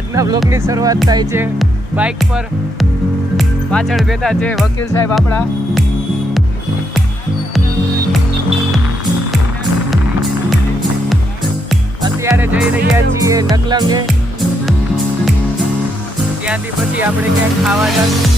આજના બ્લોગની શરૂઆત થાય છે બાઇક પર. પાછળ બેઠા છે વકીલ સાહેબ આપણા. અત્યારે જઈ રહ્યા છીએ નકલંગે. ત્યાંથી પછી આપણે ક્યાંક ખાવા જશું.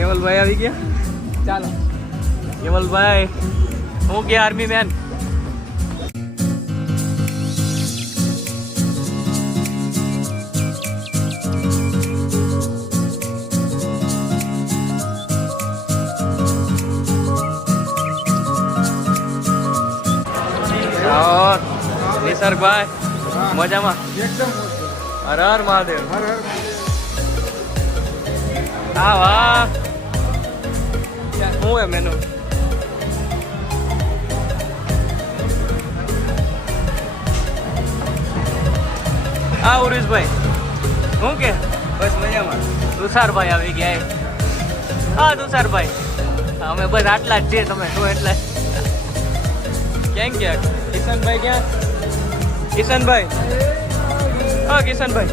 કેવલભાઈ આવી ગયા. ચાલો કેવલભાઈ, હું ગયા આર્મી મેન. નિસર્ગભાઈ મજામાં? હર હર મહાદેવ. હા વાહ, હું એમ એનું હા ઉરેશભાઈ, હું કે બસ મજામાં. તુષારભાઈ આવી ગયા. હા તુષારભાઈ, અમે બસ આટલા જ છીએ. તમે શું એટલા ક્યાં ક્યાં? કિશનભાઈ ક્યાં? કિશનભાઈ, હા કિશનભાઈ,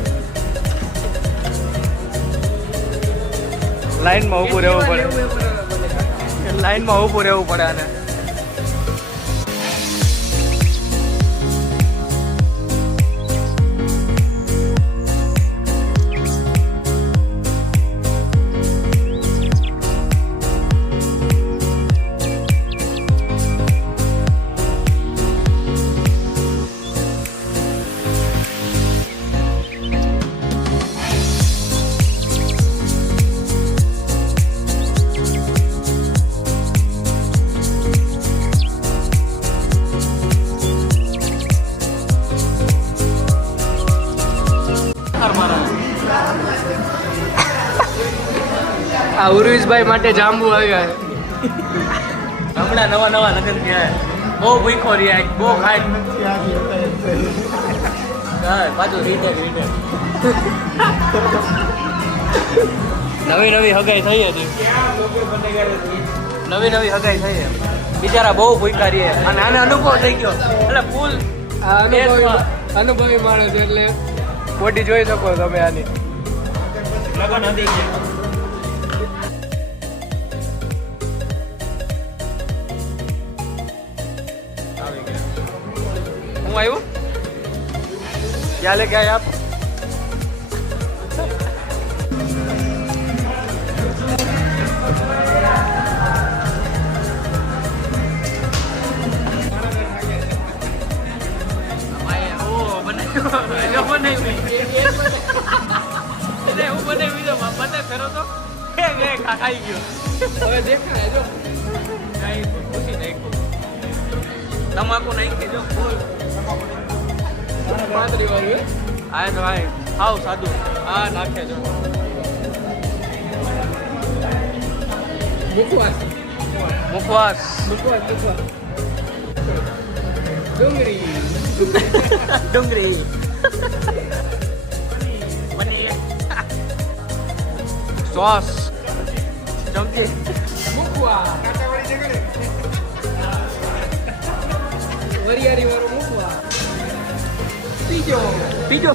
લાઈનમાં ઊભું રહેવું પડે. લાઈનમાં ઊભું રહેવું પડે. આને આ ઉર્વિશભાઈ માટે જાંબુ આવ્યા છે. હમણાં નવા નવા લગ્ન થયા. બહુ ભૂખો રહ્યા, બહુ ખાય. પાછું રીતે નવી નવી હગાઈ થઈ હતી. નવી નવી હગાઈ થઈ. બિચારા બહુ ભૂખા રહ્યા અને આને અનુભવ થઈ ગયો. એટલે ફૂલ અનુભવી માણસ એટલે બોડી જોઈ શકો તમે આની. લગન હતી હું આવ્યું ક્યાં લે ગયા આપ? ખાઈ ગયો. હવે દેખાય જો તમાકુ નાખી જો ફૂલ પાંદરી વાળી. આ તો ભાઈ હાવ સાદું. આ નાખે જો મુખવાસ. મુખવાસ મુખવાસ મુખવાસ. ડુંગળી ડુંગળી સોસ ચમચી મુકવા. વરિયાળી વાળો મુકવા. પીજો પીજો.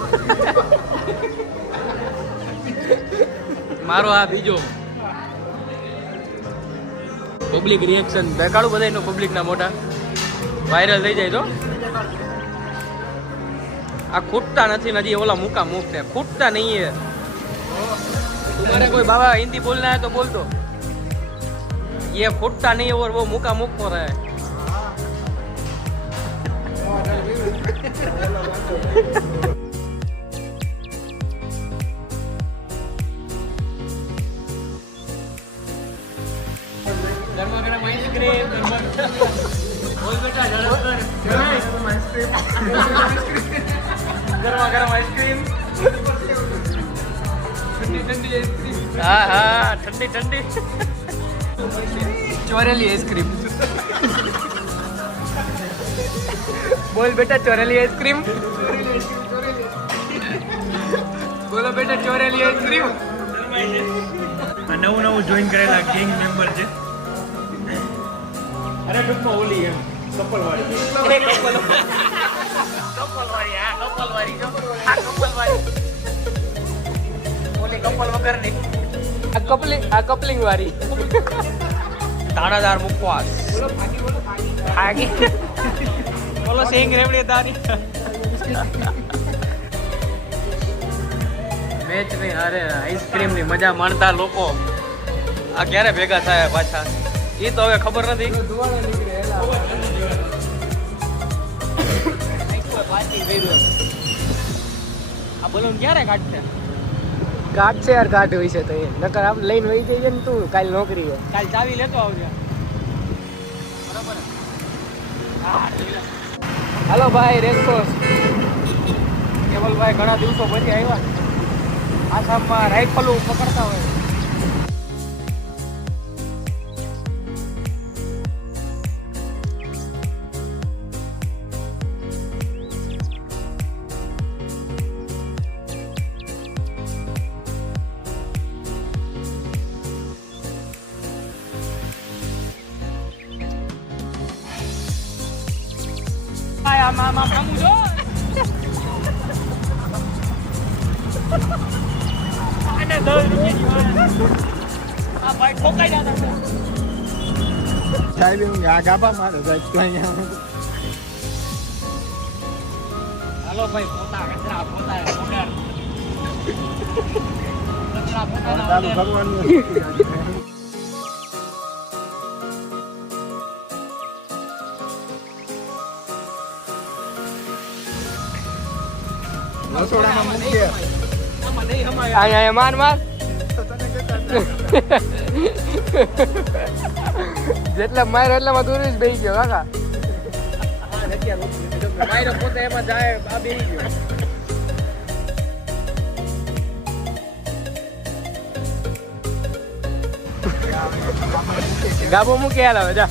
મારો આ બીજો પબ્લિક રિએક્શન દેખાડું બધા એનો પબ્લિક ના મોટા વાયરલ થઈ જાય તો. આ ખૂટતા નથી હજી. ઓલા મૂકા મૂક છે, ખૂટતા નહીં है. तुम्हारे कोई बाबा हिंदी बोलना है तो बोल दो. ये फूटता नहीं और वो मुका मुक हो रहा है. गरमा गरम आइसक्रीम. बोल बेटा गरमा गरम आइसक्रीम. ठंडी ठंडी आइसक्रीम. हाँ हाँ ठंडी ठंडी ચોરેલી આઈસ્ક્રીમ. બોલ બેટા ચોરેલી આઈસ્ક્રીમ. બોલો બેટા ચોરેલી આઈસ્ક્રીમ. નવું જોઈન કરેલા ગેંગ મેમ્બર છે. અરે ટૂંકમાં ઓલી એમ કપલ વાળી. આ કપલિંગ વાળી. દાણાદાર મુખવાસ. બોલો સિંગ રેવડી તારી. મેચ ની અરે આઈસ્ક્રીમ ની મજા માણતા લોકો આ ક્યારે ભેગા થાય પાછા એ તો હવે ખબર નથી. આ બલૂન ક્યારે કાઢશે? કાઢ છે યાર, કાઢ હોય છે તો એ નકર આપ લઈને વહી જઈએ ને તું કાલ નોકરી હોય. કાલ ચાવી લેતો આવજે. બરાબર. હાલો ભાઈ રેસકોર્સ. કેવલભાઈ ઘણા દિવસો પછી આવ્યા. આસામમાં રાઇફલો પકડતા હોય. આમ જો અને 10 રૂપિયા આ ભાઈ ઠોકાઈ જતા સાહેબ હું આ ગાબા મારો ગાય તો અહીંયા. હાલો ભાઈ પોતા કચરા પોતા ઓર્ડર કચરા પોતા ચાલુ કરવાનું. રસોડામાં મૂકી દે. આમાં નહીં હમાય. અહીંયા માર માર. જેટલા માર્યો એટલામાં દૂર જ બેસી ગયો કાકા. માયરો પોતે એમાં જાય આ બેહી ગયો. ગાબો મૂકી હાલ હવે જા.